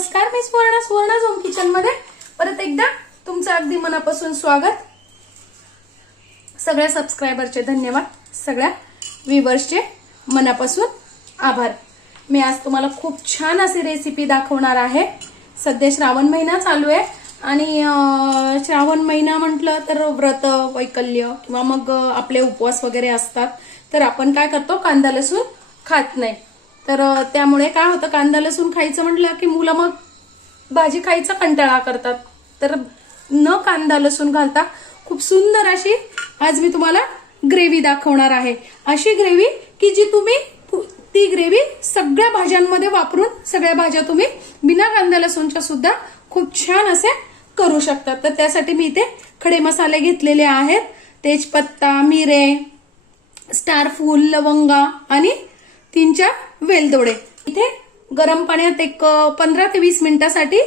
नमस्कार मी सुवर्णा सुवर्णा झोम किचनमध्ये. परत एकदा तुमचं अगदी मनापासून स्वागत. सगळ्या सबस्क्रायबरचे धन्यवाद. सगळ्या व्हिवर्सचे मनापासून आभार. मी आज तुम्हाला खूप छान अशी रेसिपी दाखवणार आहे. सध्या श्रावण महिना चालू आहे आणि श्रावण महिना म्हटलं तर व्रत वैकल्य किंवा मग आपले उपवास वगैरे असतात. तर आपण काय करतो? कांदा लसूण खात नाही. तर त्यामुळे काय होतं कांदा लसूण खायचं म्हटलं की मुलं मग भाजी खायचा कंटाळा करतात. तर न कांदा लसूण घालता खूप सुंदर अशी आज मी तुम्हाला ग्रेव्ही दाखवणार आहे. अशी ग्रेव्ही की जी तुम्ही ती ग्रेव्ही सगळ्या भाज्यांमध्ये वापरून सगळ्या भाज्या तुम्ही बिना कांदा लसूणच्या सुद्धा खूप छान असे करू शकतात तर त्यासाठी मी इथे खडे मसाले घेतलेले आहेत. तेजपत्ता मिरे स्टार फूल लवंगा आणि तीन चार वेलदोडे इथे गरम पाण्यात एक पंधरा ते वीस मिनिटासाठी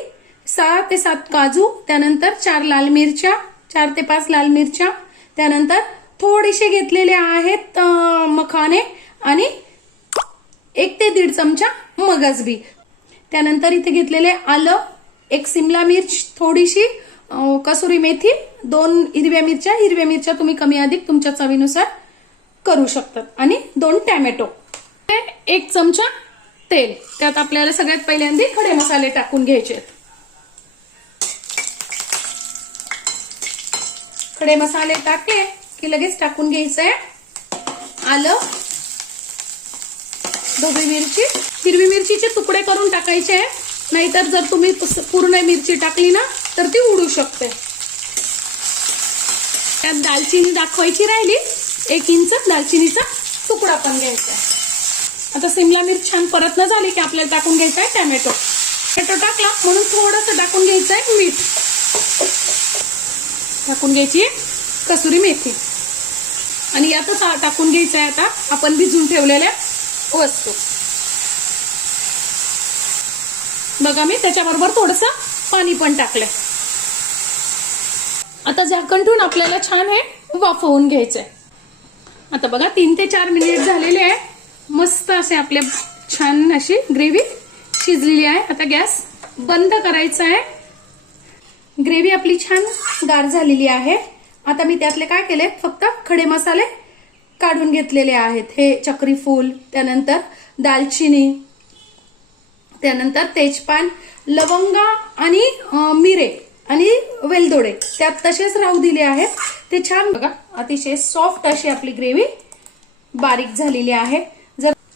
सहा ते सात काजू त्यानंतर चार लाल मिरच्या चार ते पाच लाल मिरच्या त्यानंतर थोडेसे घेतलेले आहेत मखाने आणि एक ते दीड चमचा मगजबी. त्यानंतर इथे घेतलेले आलं एक सिमला मिर्च थोडीशी कसुरी मेथी दोन हिरव्या मिरच्या हिरव्या मिरच्या तुम्ही कमी अधिक तुमच्या चवीनुसार करू शकतात. आणि दोन टॅमॅटो. एक चमचा तेल. त्यात आपल्याला सगळ्यात पहिल्यांदा खडे मसाले टाकून घ्यायचे आहेत. खडे मसाले टाकले की लगेच टाकून घ्यायचंय आलं. ढोबळी मिरची. हिरवी मिरचीचे तुकडे करून टाकायचे आहे. नाहीतर जर तुम्ही पूर्ण मिरची टाकली ना तर ती उडू शकते. त्यात दालचिनी दाखवायची राहिली. एक इंच दालचिनीचा तुकडा पण घ्यायचा आहे. आता सिमला मिरच छान परत न झाली की आपल्याला टाकून घ्यायचा आहे टॅमॅटो. टॅमॅटो टाकला म्हणून थोडंसं टाकून घ्यायचं आहे मीठ. टाकून घ्यायची कसुरी मेथी. आणि यातच टाकून घ्यायचं आहे आता आपण भिजून ठेवलेल्या वस्तू. बघा मी त्याच्याबरोबर थोडस पाणी पण टाकलंय. आता झाकण आपल्याला छान हे वाफवून घ्यायचंय. आता बघा तीन ते चार मिनिट झालेले आहे. मस्त असे आपले छान अशी ग्रेव्ही शिजलेली आहे. आता गॅस बंद करायचा आहे. ग्रेव्ही आपली छान गार झालेली आहे. आता मी त्यातले काय केले? फक्त खडे मसाले काढून घेतलेले आहेत. हे चक्री फूल त्यानंतर दालचिनी त्यानंतर तेजपान लवंगा आणि मिरे आणि वेलदोडे. त्यात तसेच राहू दिले आहेत. ते छान बघा अतिशय सॉफ्ट अशी आपली ग्रेव्ही बारीक झालेली आहे.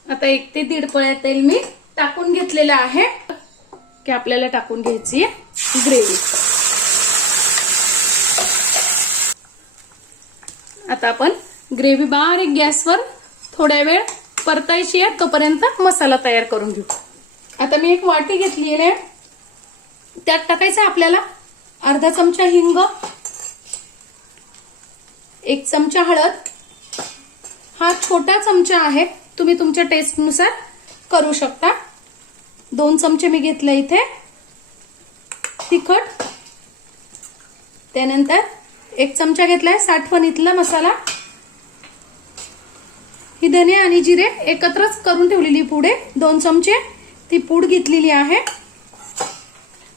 आता एक ते दीड पळ्या तेल मी टाकून घेतलेलं आहे. की आपल्याला टाकून घ्यायची ग्रेव्ही. आता आपण ग्रेव्ही बारीक गॅसवर थोड्या वेळ परतायची आहे तोपर्यंत मसाला तयार करून घेऊ. आता मी एक वाटी घेतली आहे त्यात टाकायचं आपल्याला अर्धा चमचा हिंग एक चमचा हळद. हा छोटा चमचा आहे. तुम्ही तुमच्या टेस्टनुसार करू शकता. दोन चमचे मी घेतले इथे. तिखट. त्यानंतर एक चमचा घेतलाय साठवणीतला मसाला. ही धने आणि जिरे एकत्रच करून ठेवलेली पुढे. दोन चमचे. ती पूड घेतलेली आहे.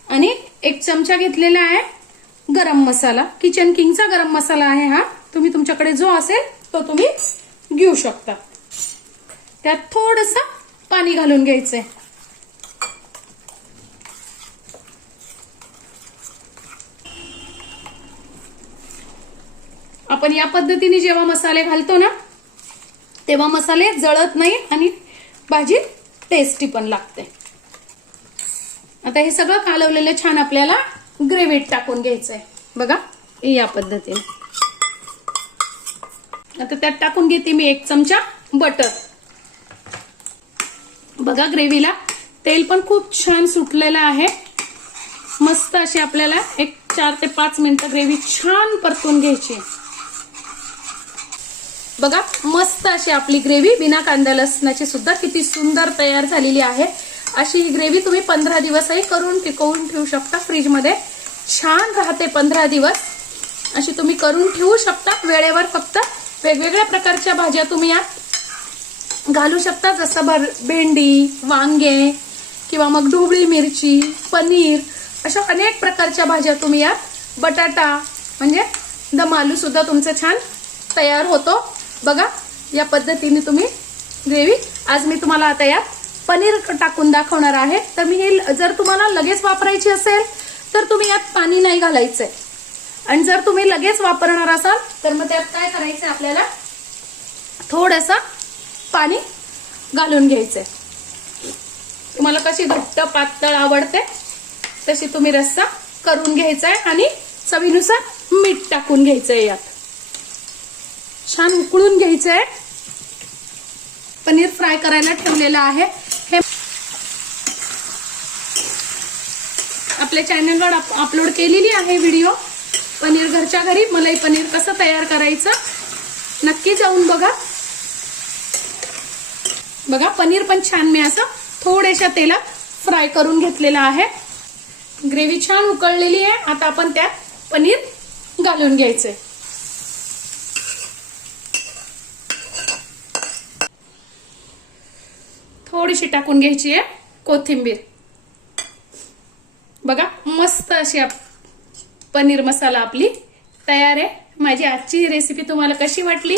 आणि एक चमचा घेतलेला आहे गरम मसाला. किचन किंगचा गरम मसाला आहे हा. तुम्ही तुमच्याकडे जो असेल तो तुम्ही घेऊ शकता. त्यात थोडस पाणी घालून घ्यायचंय. आपण या पद्धतीने जेव्हा मसाले घालतो ना तेव्हा मसाले जळत नाही आणि भाजी टेस्टी पण लागते. आता हे सगळं कालवलेलं छान आपल्याला ग्रेव्हीत टाकून घ्यायचंय. बघा या पद्धतीने. आता त्यात टाकून घेते मी एक चमचा बटर बघा ग्रेव्हीला. तेल पण खूप छान सुटलेलं आहे. मस्त अशी आपल्याला एक चार ते पाच मिनिटं ग्रेव्ही छान परतून घ्यायची. बघा मस्त अशी आपली ग्रेव्ही बिना कांदा लसणाची सुद्धा किती सुंदर तयार झालेली आहे. अशी ही ग्रेव्ही तुम्ही पंधरा दिवसही करून टिकवून ठेवू शकता फ्रीजमध्ये. छान राहते पंधरा दिवस. अशी तुम्ही करून ठेवू शकता. वेळेवर फक्त वेगवेगळ्या प्रकारच्या भाज्या तुम्ही यात घालू शकता जसं भर भेंडी वांगे किंवा मग ढोबळी मिरची पनीर अशा अनेक प्रकारच्या भाज्या तुम्ही यात. बटाटा म्हणजे दम आलू सुद्धा तुमचं छान तयार होतो. बघा या पद्धतीने तुम्ही ग्रेव्ही. आज मी तुम्हाला आता यात पनीर टाकून दाखवणार आहे. तर मी हे जर तुम्हाला लगेच वापरायची असेल तर तुम्ही यात पाणी नाही घालायचंय आणि जर तुम्ही लगेच वापरणार असाल तर मग त्यात काय करायचं आपल्याला? थोडंसं पाणी घालून घ्यायचंय. तुम्हाला कशी घट्ट पातळ आवडते तशी तुम्ही रस्सा करून घ्यायचा आहे आणि चवीनुसार मीठ टाकून घ्यायचंय यात. छान उकळून घ्यायचंय. पनीर फ्राय करायला ठेवलेलं आहे. हे आपल्या चॅनलवर अपलोड केलेली आहे व्हिडिओ. पनीर घरच्या घरी मलाई पनीर कसं तयार करायचं नक्की जाऊन बघा. बघा पनीर पण छान मी असं थोड्याशा तेलात फ्राय करून घेतलेलं आहे. ग्रेव्ही छान उकळलेली आहे. आता आपण त्यात पनीर घालून घ्यायचंय. थोडीशी टाकून घ्यायची आहे कोथिंबीर. बघा मस्त अशी पनीर मसाला आपली तयार आहे. माझी आजची रेसिपी तुम्हाला कशी वाटली?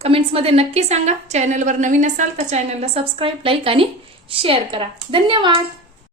कमेंट्समध्ये नक्की सांगा. चॅनलवर नवीन असाल तर चॅनलला सबस्क्राईब लाईक आणि शेअर करा. धन्यवाद.